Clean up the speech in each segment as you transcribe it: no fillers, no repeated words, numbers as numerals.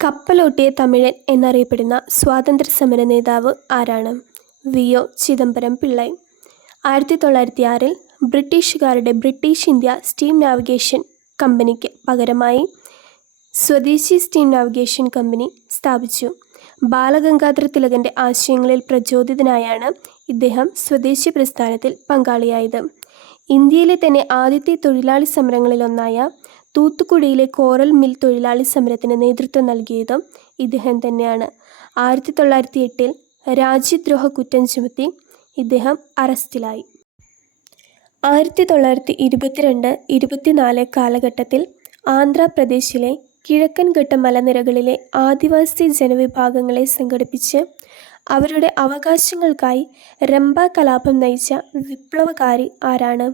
കപ്പലോട്ടിയ തമിഴൻ എന്നറിയപ്പെടുന്ന സ്വാതന്ത്ര്യസമര നേതാവ് ആരാണ്? വി.ഒ. ചിദംബരം പിള്ളൈ. 1906 ബ്രിട്ടീഷുകാരുടെ ബ്രിട്ടീഷ് ഇന്ത്യ സ്റ്റീം നാവിഗേഷൻ കമ്പനിക്ക് പകരമായി സ്വദേശി സ്റ്റീം നാവിഗേഷൻ കമ്പനി സ്ഥാപിച്ചു. ബാലഗംഗാധര തിലകൻ്റെ ആശയങ്ങളിൽ പ്രചോദിതനായാണ് ഇദ്ദേഹം സ്വദേശി പ്രസ്ഥാനത്തിൽ പങ്കാളിയായത്. ഇന്ത്യയിലെ തന്നെ ആദ്യത്തെ തൊഴിലാളി സമരങ്ങളിലൊന്നായ തൂത്തുക്കുടിയിലെ കോറൽ മിൽ തൊഴിലാളി സമരത്തിന് നേതൃത്വം നൽകിയതും ഇദ്ദേഹം തന്നെയാണ്. 1908 രാജ്യദ്രോഹ കുറ്റം ചുമത്തി ഇദ്ദേഹം അറസ്റ്റിലായി. 1922-24 കാലഘട്ടത്തിൽ ആന്ധ്രാപ്രദേശിലെ കിഴക്കൻഘട്ട മലനിരകളിലെ ആദിവാസി ജനവിഭാഗങ്ങളെ സംഘടിപ്പിച്ച് അവരുടെ അവകാശങ്ങൾക്കായി രംഭ കലാപം നയിച്ച വിപ്ലവകാരി ആരാണ്?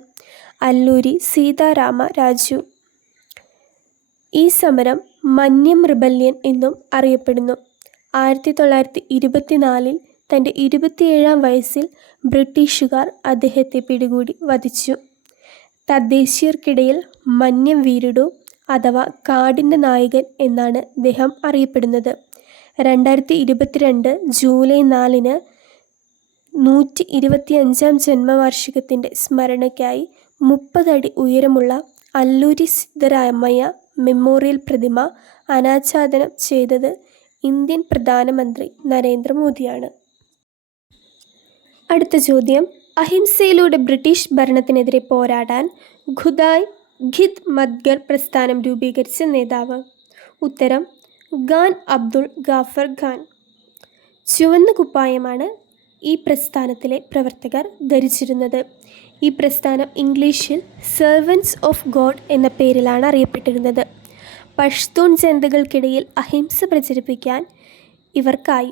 അല്ലൂരി സീതാരാമ രാജു. ഈ സമരം മന്യം റിബല്യൻ എന്നും അറിയപ്പെടുന്നു. 1924 തൻ്റെ 27-ാം വയസ്സിൽ ബ്രിട്ടീഷുകാർ അദ്ദേഹത്തെ പിടികൂടി വധിച്ചു. തദ്ദേശീയർക്കിടയിൽ മന്യം വീരുഡു അഥവാ കാടിൻ്റെ നായകൻ എന്നാണ് അദ്ദേഹം അറിയപ്പെടുന്നത്. 2022 ജൂലൈ 4 125-ാം ജന്മവാർഷികത്തിൻ്റെ സ്മരണയ്ക്കായി 30 അടി ഉയരമുള്ള അല്ലൂരി സിദ്ധരാമയ്യ മെമ്മോറിയൽ പ്രതിമ അനാച്ഛാദനം ചെയ്തത് ഇന്ത്യൻ പ്രധാനമന്ത്രി നരേന്ദ്രമോദിയാണ്. അടുത്ത ചോദ്യം: അഹിംസയിലൂടെ ബ്രിട്ടീഷ് ഭരണത്തിനെതിരെ പോരാടാൻ ഖുദായ് ഖിദ്മത്ഗർ പ്രസ്ഥാനം രൂപീകരിച്ച നേതാവ്? ഉത്തരം: ഖാൻ അബ്ദുൾ ഗാഫർ ഖാൻ. ചുവന്ന കുപ്പായമാണ് ഈ പ്രസ്ഥാനത്തിലെ പ്രവർത്തകർ ധരിച്ചിരുന്നത്. ഈ പ്രസ്ഥാനം ഇംഗ്ലീഷിൽ സെർവൻസ് ഓഫ് ഗോഡ് എന്ന പേരിലാണ് അറിയപ്പെട്ടിരുന്നത്. പഷ്തൂൺ ജനതകൾക്കിടയിൽ അഹിംസ പ്രചരിപ്പിക്കാൻ ഇവർക്കായി.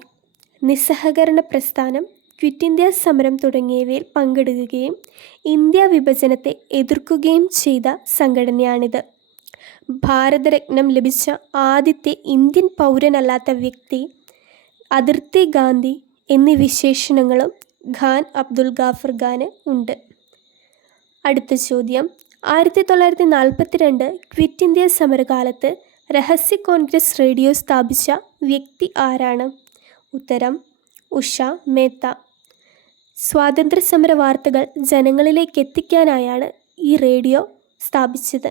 നിസ്സഹകരണ പ്രസ്ഥാനം, ക്വിറ്റ് ഇന്ത്യ സമരം തുടങ്ങിയവയിൽ പങ്കെടുക്കുകയും ഇന്ത്യ വിഭജനത്തെ എതിർക്കുകയും ചെയ്ത സംഘടനയാണിത്. ഭാരതരത്നം ലഭിച്ച ആദ്യത്തെ ഇന്ത്യൻ പൗരനല്ലാത്ത വ്യക്തി, അതിർത്തി ഗാന്ധി എന്നീ വിശേഷണങ്ങളും ഖാൻ അബ്ദുൾ ഗാഫർ ഖാന് ഉണ്ട്. അടുത്ത ചോദ്യം: 1942 ക്വിറ്റ് ഇന്ത്യ സമരകാലത്ത് രഹസ്യ കോൺഗ്രസ് റേഡിയോ സ്ഥാപിച്ച വ്യക്തി ആരാണ്? ഉത്തരം: ഉഷ മേത്ത. സ്വാതന്ത്ര്യസമര വാർത്തകൾ ജനങ്ങളിലേക്ക് എത്തിക്കാനായാണ് ഈ റേഡിയോ സ്ഥാപിച്ചത്.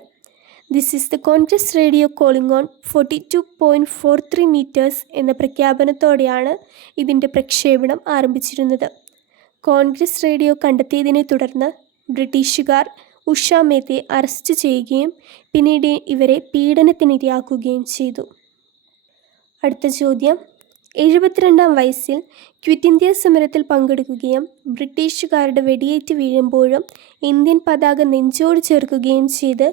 This is the Congress radio calling on 42.43 metres എന്ന പ്രഖ്യാപനത്തോടെയാണ് ഇതിൻ്റെ പ്രക്ഷേപണം ആരംഭിച്ചിരുന്നത്. കോൺഗ്രസ് റേഡിയോ കണ്ടെത്തിയതിനെ തുടർന്ന് ബ്രിട്ടീഷുകാർ ഉഷ മേത്തയെ അറസ്റ്റ് ചെയ്യുകയും പിന്നീട് ഇവരെ പീഡനത്തിനിരയാക്കുകയും ചെയ്തു. അടുത്ത ചോദ്യം: 72-ാം വയസ്സിൽ ക്വിറ്റ് ഇന്ത്യ സമരത്തിൽ പങ്കെടുക്കുകയും ബ്രിട്ടീഷുകാരുടെ വെടിയേറ്റ് വീഴുമ്പോഴും ഇന്ത്യൻ പതാക നെഞ്ചോട് ചേർക്കുകയും ചെയ്ത്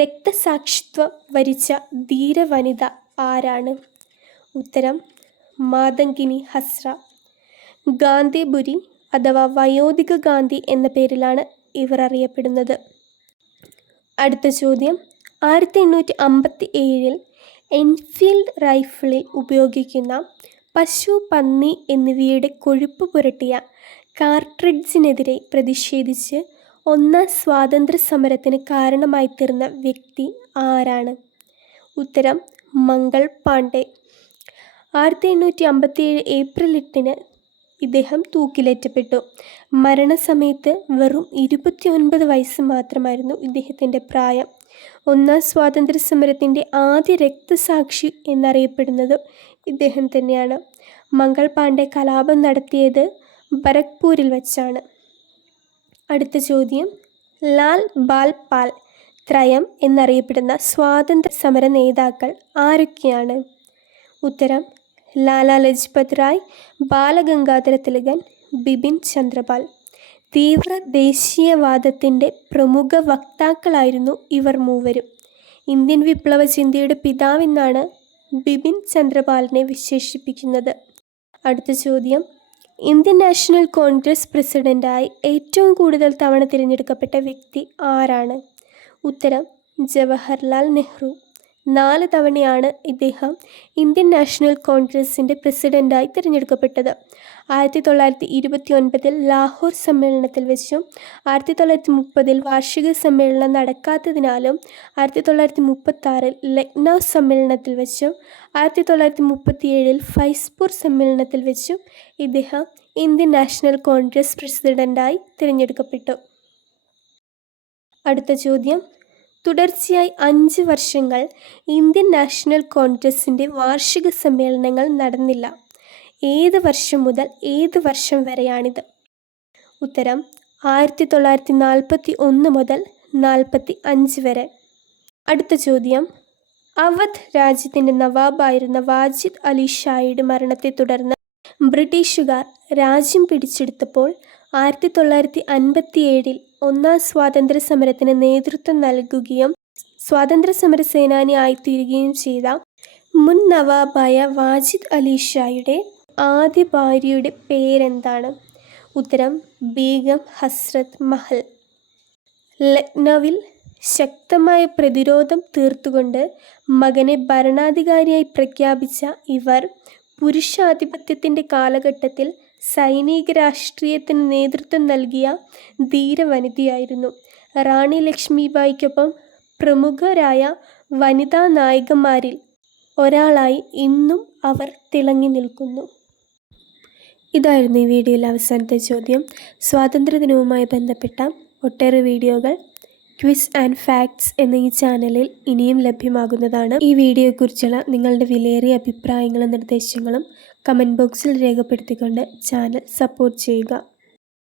രക്തസാക്ഷിത്വം വരിച്ച ധീരവനിത ആരാണ്? ഉത്തരം: മാതംഗിനി ഹസ്ര. ഗാന്ധിബുരി അഥവാ വയോധിക ഗാന്ധി എന്ന പേരിലാണ് ഇവർ അറിയപ്പെടുന്നത്. അടുത്ത ചോദ്യം: 1857 എൻഫീൽഡ് റൈഫിളിൽ ഉപയോഗിക്കുന്ന പശു, പന്നി എന്നിവയുടെ കൊഴുപ്പ് പുരട്ടിയ കാർട്രിഡ്ജിനെതിരെ പ്രതിഷേധിച്ച് ഒന്നാം സ്വാതന്ത്ര്യ സമരത്തിന് കാരണമായിത്തീർന്ന വ്യക്തി ആരാണ്? ഉത്തരം: മംഗൾ പാണ്ഡെ. 1857 ഏപ്രിൽ 8 ഇദ്ദേഹം തൂക്കിലേറ്റപ്പെട്ടു. മരണസമയത്ത് വെറും 29 വയസ്സ് മാത്രമായിരുന്നു ഇദ്ദേഹത്തിൻ്റെ പ്രായം. ഒന്നാം സ്വാതന്ത്ര്യ സമരത്തിൻ്റെ ആദ്യ രക്തസാക്ഷി എന്നറിയപ്പെടുന്നത് ഇദ്ദേഹം തന്നെയാണ്. മംഗൾ പാണ്ഡെ കലാപം നടത്തിയത് ബരക്പൂരിൽ വച്ചാണ്. അടുത്ത ചോദ്യം: ലാൽ ബാൽ പാൽ ത്രയം എന്നറിയപ്പെടുന്ന സ്വാതന്ത്ര്യ സമര നേതാക്കൾ ആരൊക്കെയാണ്? ഉത്തരം: ലാലാ ലജ്പത് റായ്, ബാലഗംഗാധര തിലകൻ, ബിപിൻ ചന്ദ്രപാൽ. തീവ്ര ദേശീയവാദത്തിൻ്റെ പ്രമുഖ വക്താക്കളായിരുന്നു ഇവർ മൂവരും. ഇന്ത്യൻ വിപ്ലവ ചിന്തയുടെ പിതാവെന്നാണ് ബിപിൻ ചന്ദ്രപാലിനെ വിശേഷിപ്പിക്കുന്നത്. അടുത്ത ചോദ്യം: ഇന്ത്യൻ നാഷണൽ കോൺഗ്രസ് പ്രസിഡൻ്റായി ഏറ്റവും കൂടുതൽ തവണ തിരഞ്ഞെടുക്കപ്പെട്ട വ്യക്തി ആരാണ്? ഉത്തരം: ജവഹർലാൽ നെഹ്റു. 4 തവണയാണ് ഇദ്ദേഹം ഇന്ത്യൻ നാഷണൽ കോൺഗ്രസിൻ്റെ പ്രസിഡൻ്റായി തിരഞ്ഞെടുക്കപ്പെട്ടത്. 1929 ലാഹോർ സമ്മേളനത്തിൽ വെച്ചും 1930 വാർഷിക സമ്മേളനം നടക്കാത്തതിനാലും 1936 ലക്നൗ സമ്മേളനത്തിൽ വെച്ചും 1937 ഫൈസ്പൂർ സമ്മേളനത്തിൽ വെച്ചും ഇദ്ദേഹം ഇന്ത്യൻ നാഷണൽ കോൺഗ്രസ് പ്രസിഡൻ്റായി തിരഞ്ഞെടുക്കപ്പെട്ടു. അടുത്ത ചോദ്യം: തുടർച്ചയായി 5 വർഷങ്ങൾ ഇന്ത്യൻ നാഷണൽ കോൺഗ്രസിൻ്റെ വാർഷിക സമ്മേളനങ്ങൾ നടന്നില്ല. ഏത് വർഷം മുതൽ ഏത് വർഷം വരെയാണിത്? ഉത്തരം 1941 മുതൽ 45 വരെ. അടുത്ത ചോദ്യം: അവധ് രാജ്യത്തിൻ്റെ നവാബായിരുന്ന വാജിദ് അലി ഷായുടെ മരണത്തെ തുടർന്ന് ബ്രിട്ടീഷുകാർ രാജ്യം പിടിച്ചെടുത്തപ്പോൾ 1957 ഒന്നാം സ്വാതന്ത്ര്യ സമരത്തിന് നേതൃത്വം നൽകുകയും സ്വാതന്ത്ര്യസമര സേനാനി ആയിത്തീരുകയും ചെയ്ത മുൻ നവാബായ വാജിദ് അലി ഷായുടെ ആദ്യ ഭാര്യയുടെ പേരെന്താണ്? ഉത്തരം ബീഗം ഹസ്രത്ത് മഹൽ. ലക്നൌവിൽ ശക്തമായ പ്രതിരോധം തീർത്തുകൊണ്ട് മകനെ ഭരണാധികാരിയായി പ്രഖ്യാപിച്ച ഇവർ പുരുഷാധിപത്യത്തിൻ്റെ കാലഘട്ടത്തിൽ സൈനിക രാഷ്ട്രീയത്തിന് നേതൃത്വം നൽകിയ ധീരവനിതയായിരുന്നു. റാണി ലക്ഷ്മിബായിക്കൊപ്പം പ്രമുഖരായ വനിതാ നായികമാരിൽ ഒരാളായി ഇന്നും അവർ തിളങ്ങി നിൽക്കുന്നു. ഇതായിരുന്നു ഈ വീഡിയോയിലെ അവസാനത്തെ ചോദ്യം. സ്വാതന്ത്ര്യദിനവുമായി ബന്ധപ്പെട്ട ഒട്ടേറെ വീഡിയോകൾ ക്വിസ് ആൻഡ് ഫാക്ട്സ് എന്ന ഈ ചാനലിൽ ഇനിയും ലഭ്യമാകുന്നതാണ്. ഈ വീഡിയോയെക്കുറിച്ചുള്ള നിങ്ങളുടെ വിലയേറിയ അഭിപ്രായങ്ങളും നിർദ്ദേശങ്ങളും കമൻറ്റ് ബോക്സിൽ രേഖപ്പെടുത്തിക്കൊണ്ട് ചാനൽ സപ്പോർട്ട് ചെയ്യുക.